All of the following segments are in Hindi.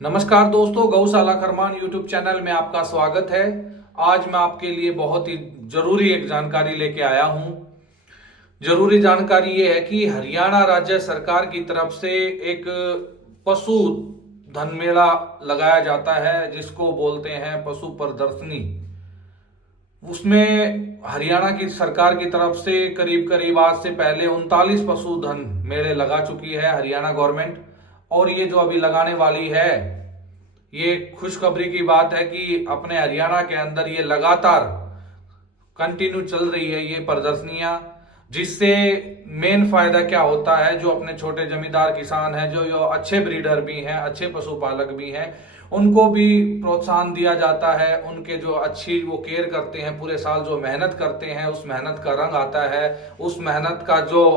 नमस्कार दोस्तों, गौशाला खरमान यूट्यूब चैनल में आपका स्वागत है। आज मैं आपके लिए बहुत ही जरूरी एक जानकारी लेके आया हूं। जरूरी जानकारी ये है कि हरियाणा राज्य सरकार की तरफ से एक पशु धन मेला लगाया जाता है, जिसको बोलते हैं पशु प्रदर्शनी। उसमें हरियाणा की सरकार की तरफ से करीब करीब आज से पहले 39 पशुधन मेले लगा चुकी है हरियाणा गवर्नमेंट। और ये जो अभी लगाने वाली है, ये खुशखबरी की बात है कि अपने हरियाणा के अंदर ये लगातार कंटिन्यू चल रही है ये प्रदर्शनियां। जिससे मेन फायदा क्या होता है, जो अपने छोटे जमींदार किसान हैं, जो अच्छे ब्रीडर भी हैं, अच्छे पशुपालक भी हैं, उनको भी प्रोत्साहन दिया जाता है। उनके जो अच्छी वो केयर करते हैं, पूरे साल जो मेहनत करते हैं, उस मेहनत का रंग आता है। उस मेहनत का जो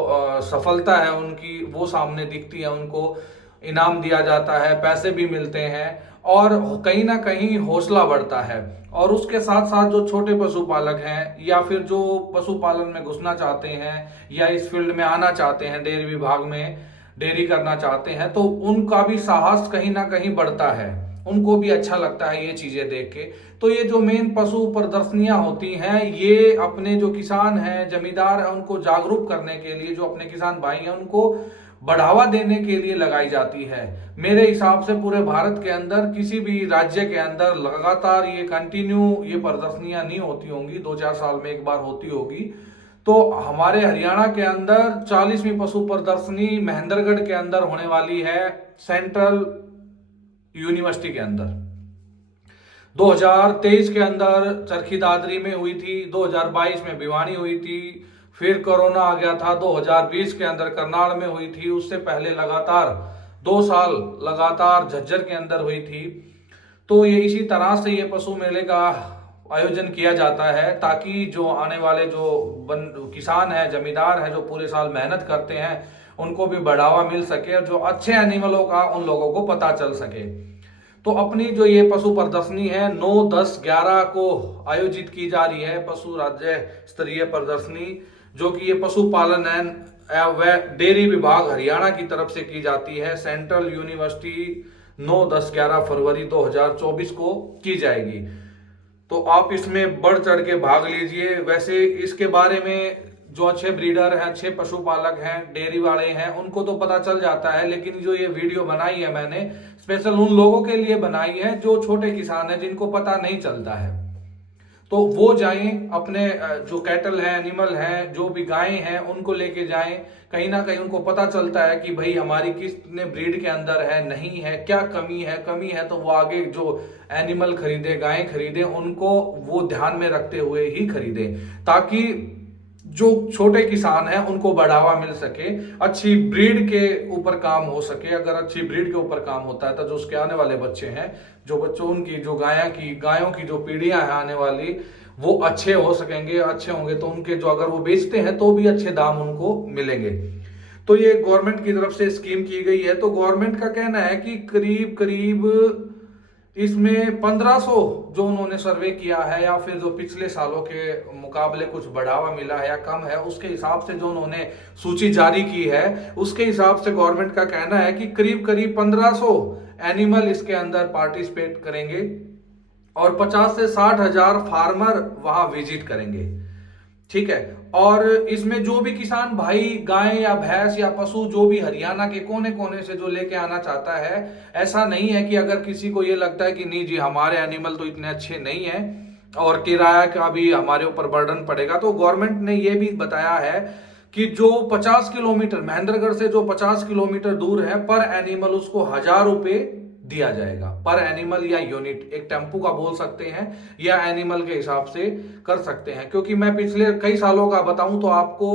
सफलता है उनकी, वो सामने दिखती है। उनको इनाम दिया जाता है, पैसे भी मिलते हैं और कहीं ना कहीं हौसला बढ़ता है। और उसके साथ साथ जो छोटे पशुपालक हैं या फिर जो पशुपालन में घुसना चाहते हैं या इस फील्ड में आना चाहते हैं, डेयरी विभाग में डेयरी करना चाहते हैं, तो उनका भी साहस कहीं ना कहीं बढ़ता है। उनको भी अच्छा लगता है ये चीजें देख के। तो ये जो मेन पशु प्रदर्शनियां होती हैं, ये अपने जो किसान हैं, जमींदार हैं, उनको जागरूक करने के लिए, जो अपने किसान भाई हैं उनको बढ़ावा देने के लिए लगाई जाती है। मेरे हिसाब से पूरे भारत के अंदर किसी भी राज्य के अंदर लगातार ये कंटिन्यू ये प्रदर्शनियां नहीं होती होंगी, 2-4 साल में एक बार होती होगी। तो हमारे हरियाणा के अंदर 40वीं पशु प्रदर्शनी महेंद्रगढ़ के अंदर होने वाली है, सेंट्रल यूनिवर्सिटी के अंदर। 2023 के अंदर चरखी दादरी में हुई थी, 2022 में भिवानी हुई थी, फिर कोरोना आ गया था, 2020 के अंदर करनाल में हुई थी, उससे पहले लगातार 2 साल लगातार झज्जर के अंदर हुई थी। तो ये इसी तरह से ये पशु मेले का आयोजन किया जाता है, ताकि जो आने वाले जो किसान हैं, जमींदार हैं, जो पूरे साल मेहनत करते हैं, उनको भी बढ़ावा मिल सके और जो अच्छे एनिमलों का उन लोगों को पता चल सके। तो अपनी जो ये पशु प्रदर्शनी है 9, 10, 11 को आयोजित की जा रही है, पशु राज्य स्तरीय प्रदर्शनी, जो कि ये पशुपालन व डेयरी विभाग हरियाणा की तरफ से की जाती है। सेंट्रल यूनिवर्सिटी 9, 10, 11 फरवरी 2024 को की जाएगी। तो आप इसमें बढ़ चढ़ के भाग लीजिए। वैसे इसके बारे में जो अच्छे ब्रीडर हैं, अच्छे पशुपालक हैं, डेयरी वाले हैं, उनको तो पता चल जाता है, लेकिन जो ये वीडियो बनाई है मैंने स्पेशल उन लोगों के लिए बनाई है जो छोटे किसान हैं, जिनको पता नहीं चलता है। तो वो जाएं, अपने जो कैटल हैं, एनिमल हैं, जो भी गायें हैं, उनको लेके जाएं। कहीं ना कहीं उनको पता चलता है कि भाई हमारी कितने ब्रीड के अंदर है, नहीं है, क्या कमी है तो वो आगे जो एनिमल खरीदे, गायें खरीदे, उनको वो ध्यान में रखते हुए ही खरीदे, ताकि जो छोटे किसान हैं उनको बढ़ावा मिल सके, अच्छी ब्रीड के ऊपर काम हो सके। अगर अच्छी ब्रीड के ऊपर काम होता है तो जो उसके आने वाले बच्चे हैं, जो बच्चों उनकी जो गायों की जो पीढ़ियां हैं आने वाली, वो अच्छे हो सकेंगे। अच्छे होंगे तो उनके जो अगर वो बेचते हैं तो भी अच्छे दाम उनको मिलेंगे। तो ये गवर्नमेंट की तरफ से स्कीम की गई है। तो गवर्नमेंट का कहना है कि करीब करीब इसमें 1500 जो उन्होंने सर्वे किया है, या फिर जो पिछले सालों के मुकाबले कुछ बढ़ावा मिला है या कम है, उसके हिसाब से जो उन्होंने सूची जारी की है, उसके हिसाब से गवर्नमेंट का कहना है कि करीब करीब 1500 एनिमल इसके अंदर पार्टिसिपेट करेंगे और 50 से 60 हजार फार्मर वहां विजिट करेंगे। ठीक है। और इसमें जो भी किसान भाई गाय या भैंस या पशु जो भी हरियाणा के कोने कोने से जो लेके आना चाहता है, ऐसा नहीं है कि अगर किसी को ये लगता है कि नहीं जी हमारे एनिमल तो इतने अच्छे नहीं है और किराया का भी हमारे ऊपर बर्डन पड़ेगा, तो गवर्नमेंट ने ये भी बताया है कि जो 50 किलोमीटर महेंद्रगढ़ से जो 50 किलोमीटर दूर है, पर एनिमल उसको 1000 रुपए दिया जाएगा, पर एनिमल या यूनिट। एक टेम्पू का बोल सकते हैं या एनिमल के हिसाब से कर सकते हैं। क्योंकि मैं पिछले कई सालों का बताऊं तो आपको,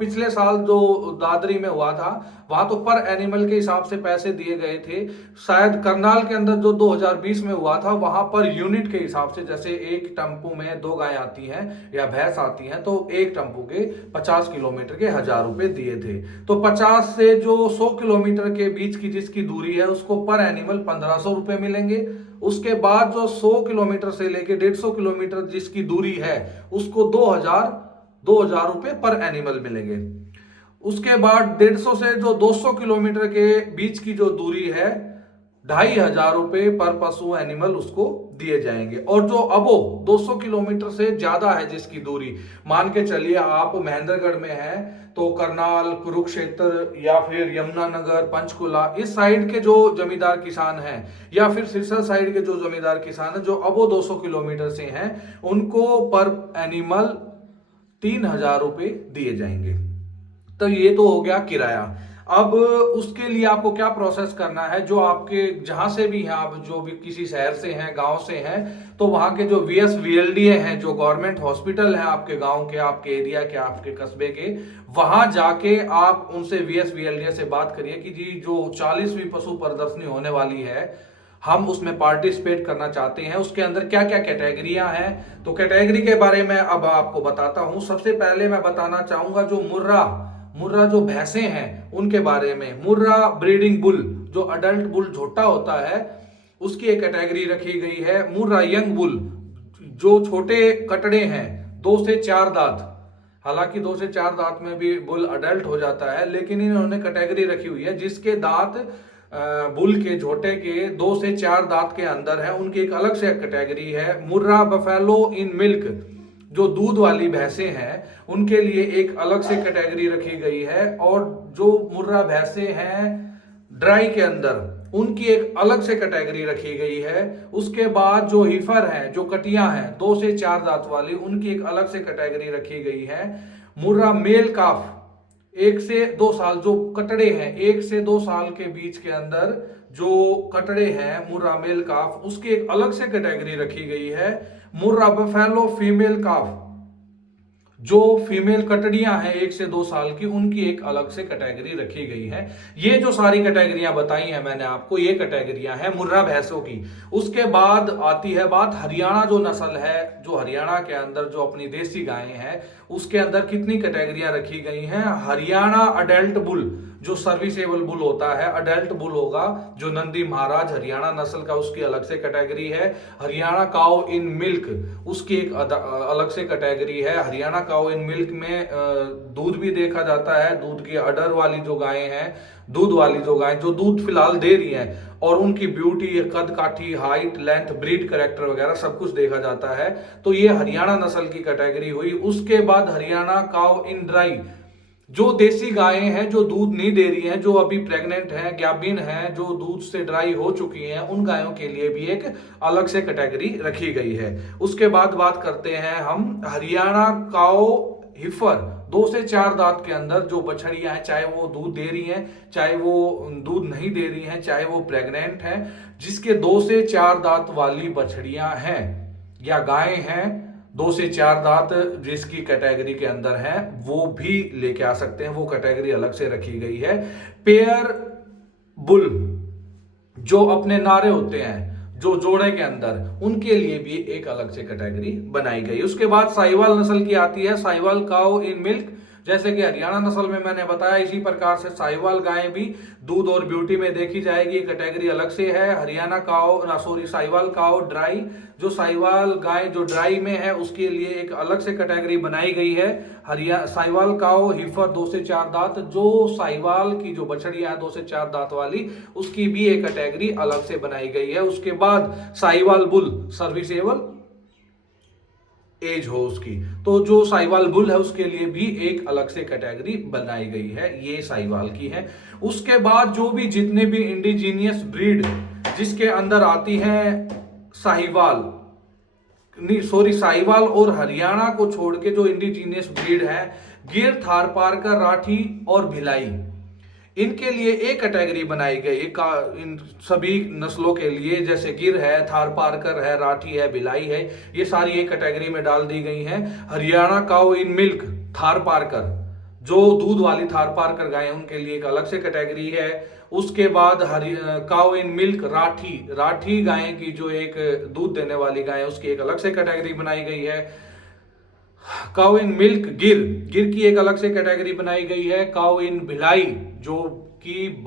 पिछले साल जो दादरी में हुआ था, वहां तो पर एनिमल के हिसाब से पैसे दिए गए थे। शायद करनाल के अंदर जो 2020 में हुआ था, वहां पर यूनिट के हिसाब से, जैसे एक टेम्पू में 2 गाय आती हैं या भैंस आती हैं, तो एक टेम्पू के 50 किलोमीटर के 1000 रुपए दिए थे। तो 50 से जो 100 किलोमीटर के बीच की जिसकी दूरी है, उसको पर एनिमल 1500 रुपए मिलेंगे। उसके बाद जो 100 किलोमीटर से लेके 150 किलोमीटर जिसकी दूरी है, उसको 2000 रुपए पर एनिमल मिलेंगे। उसके बाद 150 से जो 200 किलोमीटर के बीच की जो दूरी है, ₹2,500 पर पशु एनिमल उसको दिए जाएंगे। और जो अबो 200 किलोमीटर से ज्यादा है जिसकी दूरी, मान के चलिए आप महेंद्रगढ़ में हैं तो करनाल, कुरुक्षेत्र या फिर यमुनानगर, पंचकुला, इस साइड के जो जमींदार किसान हैं या फिर सिरसा साइड के जो जमींदार किसान हैं जो अबो 200 किलोमीटर से हैं, उनको पर एनिमल ₹3,000 दिए जाएंगे। तो ये तो हो गया किराया। अब उसके लिए आपको क्या प्रोसेस करना है, जो आपके जहां से भी हैं आप, जो भी किसी शहर से हैं, गांव से हैं, तो वहां के जो VSVLDA हैं, जो गवर्नमेंट हॉस्पिटल हैं आपके गांव के, आपके एरिया के, आपके कस्बे के, वहां जाके आप उनसे VSVLDA से बात करिए कि जी जो 40वीं पशु प्रदर्शनी होने वाली है, हम उसमें पार्टिसिपेट करना चाहते हैं, उसके अंदर क्या क्या कैटेगरियां हैं। तो कैटेगरी के बारे में अब आपको बताता हूं। सबसे पहले मैं बताना चाहूंगा जो मुर्रा जो भैंसे हैं उनके बारे में। मुर्रा ब्रीडिंग बुल, जो अडल्ट बुल झोटा होता है, उसकी एक कैटेगरी रखी गई है। मुर्रा यंग बुल, जो छोटे कटड़े हैं, 2 से 4 दांत, हालांकि 2 से 4 दांत में भी बुल अडल्ट हो जाता है, लेकिन इन्होंने कैटेगरी रखी हुई है जिसके दांत बुल के झोटे के 2 से 4 दांत के अंदर है, उनकी एक अलग से कैटेगरी है। मुर्रा बफेलो इन मिल्क, जो दूध वाली भैंसे हैं उनके लिए एक अलग से कैटेगरी रखी गई है। और जो मुर्रा भैंसे हैं ड्राई के अंदर, उनकी एक अलग से कैटेगरी रखी गई है। उसके बाद जो हीफर हैं, जो कटियां हैं 2 से 4 दांत वाली, उनकी एक अलग से कैटेगरी रखी गई है। मुर्रा मेल काफ 1 से 2 साल, जो कटड़े हैं 1 से 2 साल के बीच के अंदर जो कटड़े हैं मुर्रा मेल काफ, उसकी एक अलग से कैटेगरी रखी गई है। मुर्रा बफेलो फीमेल काफ, जो फीमेल कटड़ियां हैं 1 से 2 साल की, उनकी एक अलग से कैटेगरी रखी गई है। ये जो सारी कैटेगरियां बताई हैं मैंने आपको, ये कैटेगरियां हैं मुर्रा भैंसों की। उसके बाद आती है बात हरियाणा जो नस्ल है, जो हरियाणा के अंदर जो अपनी देसी गायें हैं, उसके अंदर कितनी कैटेगरियां रखी गई हैं। हरियाणा अडल्ट बुल, जो सर्विसेबल बुल होता है, अडल्ट बुल होगा, जो नंदी महाराज हरियाणा नस्ल का, उसकी अलग से कैटेगरी है। हरियाणा काउ इन मिल्क, उसकी एक अलग से कैटेगरी है। हरियाणा काउ इन मिल्क में दूध भी देखा जाता है, दूध की अडर वाली जो गायें हैं, दूध वाली जो गायें जो दूध फिलहाल दे रही हैं, और उनकी ब्यूटी, कद काठी, हाइट, लेंथ, ब्रीड कैरेक्टर वगैरह सब कुछ देखा जाता है। तो ये हरियाणा नस्ल की कैटेगरी हुई। उसके बाद हरियाणा काउ इन ड्राई, जो देसी गायें हैं जो दूध नहीं दे रही हैं, जो अभी प्रेग्नेंट हैं, ग्याबिन हैं, जो दूध से ड्राई हो चुकी हैं, उन गायों के लिए भी एक अलग से कैटेगरी रखी गई है। उसके बाद बात करते हैं हम हरियाणा काओ हिफर, 2 से 4 दांत के अंदर जो बछड़ियां हैं, चाहे वो दूध दे रही हैं, चाहे वो दूध नहीं दे रही हैं, चाहे वो प्रेग्नेंट हैं, जिसके 2 से 4 दांत वाली बछड़ियां हैं या गायें हैं, 2 से 4 दांत जिसकी कैटेगरी के अंदर है, वो भी लेके आ सकते हैं। वो कैटेगरी अलग से रखी गई है। पेयर बुल, जो अपने नारे होते हैं जो जोड़े के अंदर, उनके लिए भी एक अलग से कैटेगरी बनाई गई। उसके बाद साहिवाल नस्ल की आती है, साहिवाल काउ इन मिल्क। जैसे कि हरियाणा नस्ल में मैंने बताया, इसी प्रकार से साहिवाल गायें भी दूध और ब्यूटी में देखी जाएगी, कैटेगरी अलग से है। हरियाणा काओ साहिवाल काओ ड्राई, जो साहिवाल गाय जो ड्राई में है, उसके लिए एक अलग से कैटेगरी बनाई गई है। साहिवाल काओ हिफर 2 से 4 दांत, जो साहिवाल की जो बछड़ियां हैं 2 से 4 दांत वाली, उसकी भी एक कैटेगरी अलग से बनाई गई है। उसके बाद साहिवाल बुल, सर्विसेबल एज हो उसकी, तो जो साहिवाल बुल है उसके लिए भी एक अलग से कैटेगरी बनाई गई है। ये साहिवाल की है। उसके बाद जो भी जितने भी इंडिजीनियस ब्रीड जिसके अंदर आती हैं, साहिवाल और हरियाणा को छोड़ के जो इंडिजीनियस ब्रीड है, गिर, थारपारकर, राठी और भिलाई, इनके लिए एक कैटेगरी बनाई गई इन सभी नस्लों के लिए। जैसे गिर है, थारपारकर है, राठी है, भिलाई है, ये सारी एक कैटेगरी में डाल दी गई हैं। Haryana cow in milk, Tharparkar, जो दूध वाली थारपारकर गाय उनके लिए एक अलग से कैटेगरी है। उसके बाद काउ इन मिल्क राठी गाय की जो एक दूध देने वाली गाय, उसकी एक अलग से कैटेगरी बनाई गई है। काउ इन मिल्क गिर की एक अलग से कैटेगरी बनाई गई है। काउ इन भिलाई, जो कि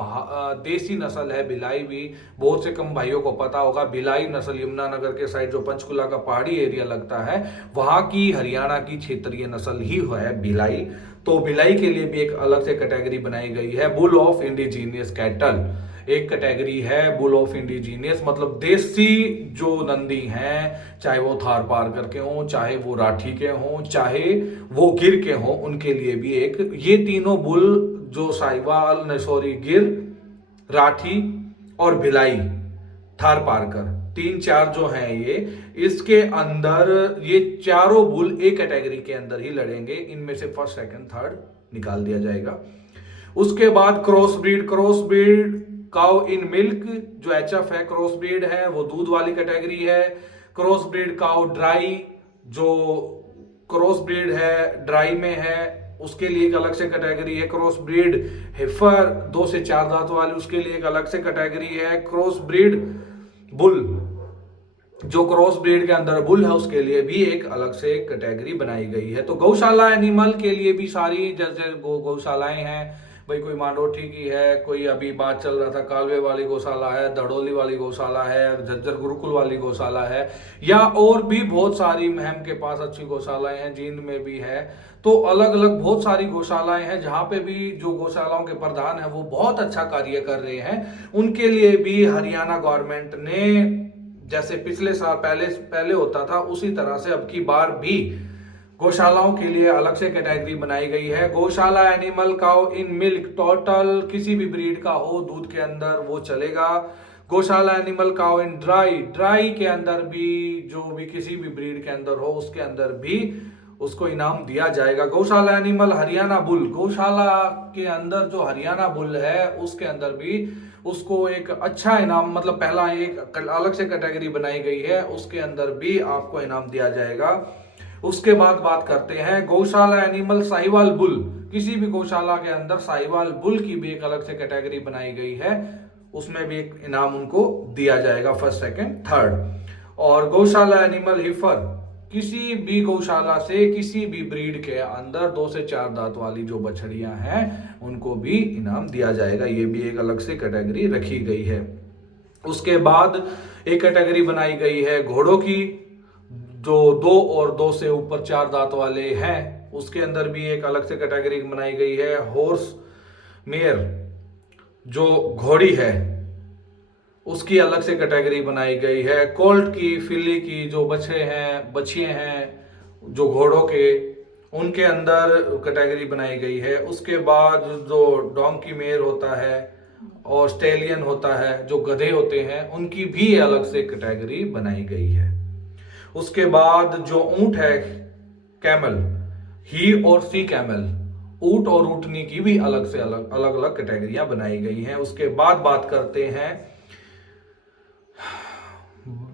देसी नस्ल है, भिलाई भी बहुत से कम भाइयों को पता होगा। भिलाई नस्ल यमुनानगर के साइड, जो पंचकुला का पहाड़ी एरिया लगता है, वहां की हरियाणा की क्षेत्रीय नस्ल ही है भिलाई। तो भिलाई के लिए भी एक अलग से कैटेगरी बनाई गई है। बुल ऑफ इंडिजीनियस कैटल, एक कैटेगरी है बुल ऑफ इंडिजीनियस, मतलब देसी जो नंदी हैं, चाहे वो थार पारकर के हों, चाहे वो राठी के हों, चाहे वो गिर के हों, उनके लिए भी एक, ये तीनों बुल जो साहिवाल गिर, राठी और भिलाई, थार पारकर, 3-4 जो हैं ये, इसके अंदर ये चारों बुल एक कैटेगरी के अंदर ही लड़ेंगे। इनमें से फर्स्ट, सेकंड, थर्ड निकाल दिया जाएगा। उसके बाद cross breed cow in milk, जो एचएफ है, क्रॉस ब्रीड है, वो दूध वाली कैटेगरी है। क्रॉस ब्रीड काउ ड्राई, जो क्रॉस ब्रीड है ड्राई में है, उसके लिए एक अलग से कैटेगरी है। क्रॉस ब्रीड हेफर 2 से 4 दांत वाली, उसके लिए एक अलग से कैटेगरी है। क्रॉस ब्रीड बुल, जो क्रॉस ब्रीड के अंदर बुल है, उसके लिए भी एक अलग से कैटेगरी बनाई गई है। तो गौशाला एनिमल के लिए भी सारी जैसे गौशालाएं हैं भाई, कोई मांडोठी की है, कोई अभी बात चल रहा था कालवे वाली गौशाला है, दड़ोली वाली गौशाला है, झज्जर गुरुकुल वाली गौशाला है, या और भी बहुत सारी, महम के पास अच्छी गौशालाएं हैं, जींद में भी है। तो अलग अलग बहुत सारी गौशालाएं हैं जहां पे भी जो गौशालाओं के प्रधान हैं वो बहुत अच्छा कार्य कर रहे हैं। उनके लिए भी हरियाणा गवर्नमेंट ने, जैसे पिछले साल पहले होता था, उसी तरह से अब की बार भी गौशालाओं के लिए अलग से कैटेगरी बनाई गई है। गौशाला animal cow in milk, total किसी भी ब्रीड का हो दूध के अंदर वो चलेगा। गौशाला एनिमल काउ इन ड्राई के अंदर भी, जो भी किसी भी ब्रीड के अंदर हो उसके अंदर भी उसको इनाम दिया जाएगा। गौशाला एनिमल हरियाणा बुल, गौशाला के अंदर जो हरियाणा बुल है उसके अंदर भी उसको एक अच्छा इनाम, मतलब पहला एक अलग से कैटेगरी बनाई गई है, उसके अंदर भी आपको इनाम दिया जाएगा। उसके बाद बात करते हैं गौशाला एनिमल साहिवाल बुल, किसी भी गौशाला के अंदर साहिवाल बुल की भी एक अलग से कैटेगरी बनाई गई है, उसमें भी एक इनाम उनको दिया जाएगा, फर्स्ट, सेकंड, थर्ड। और गौशाला एनिमल हिफर, किसी भी गौशाला से किसी भी ब्रीड के अंदर 2 से 4 दांत वाली जो बछड़ियां हैं उनको भी इनाम दिया जाएगा, ये भी एक अलग से कैटेगरी रखी गई है। उसके बाद एक कैटेगरी बनाई गई है घोड़ों की, जो 2 और 2 से ऊपर 4 दांत वाले हैं, उसके अंदर भी एक अलग से कैटेगरी बनाई गई है। हॉर्स मेयर, जो घोड़ी है, उसकी अलग से कैटेगरी बनाई गई है। कोल्ट की, फिली की जो बछिए हैं जो घोड़ों के, उनके अंदर कैटेगरी बनाई गई है। उसके बाद जो डोंकी मेयर होता है और स्टेलियन होता है, जो गधे होते हैं, उनकी भी अलग से कैटेगरी बनाई गई है। उसके बाद जो ऊंट है, कैमल, ही और सी कैमल, ऊंट और ऊंटनी की भी अलग से अलग कैटेगरियां बनाई गई हैं। उसके बाद बात करते हैं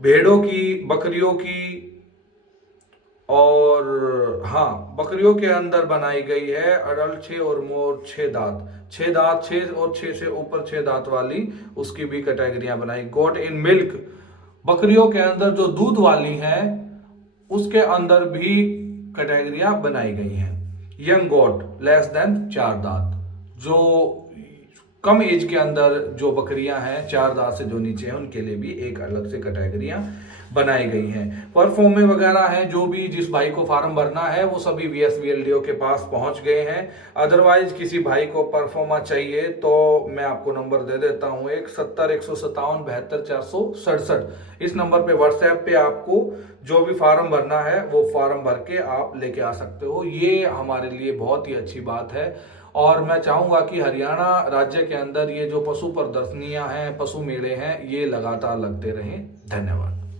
भेड़ों की, बकरियों की, और हाँ, बकरियों के अंदर बनाई गई है अडल्ट 6 और मोर 6 दांत, 6 दांत, 6 और 6 से ऊपर 6 दांत वाली, उसकी भी कैटेगरियां बनाई। गोट इन मिल्क, बकरियों के अंदर जो दूध वाली है उसके अंदर भी कैटेगरियां बनाई गई हैं। यंग गोट लेस देन 4 दांत, जो कम एज के अंदर जो बकरियां हैं 4 दांत से जो नीचे हैं, उनके लिए भी एक अलग से कैटेगरियां बनाई गई हैं। परफॉर्मे वगैरह हैं, जो भी जिस भाई को फार्म भरना है वो सभी VSVLDO के पास पहुंच गए हैं। अदरवाइज किसी भाई को परफॉर्मा चाहिए तो मैं आपको नंबर दे देता हूं, 70-157-72-467। इस नंबर पे व्हाट्सएप पे आपको जो भी फार्म भरना है वो फार्म भर के आप लेके आ सकते हो। ये हमारे लिए बहुत ही अच्छी बात है और मैं चाहूंगा कि हरियाणा राज्य के अंदर ये जो पशु प्रदर्शनियां हैं, पशु मेले हैं, ये लगातार लगते रहें। धन्यवाद।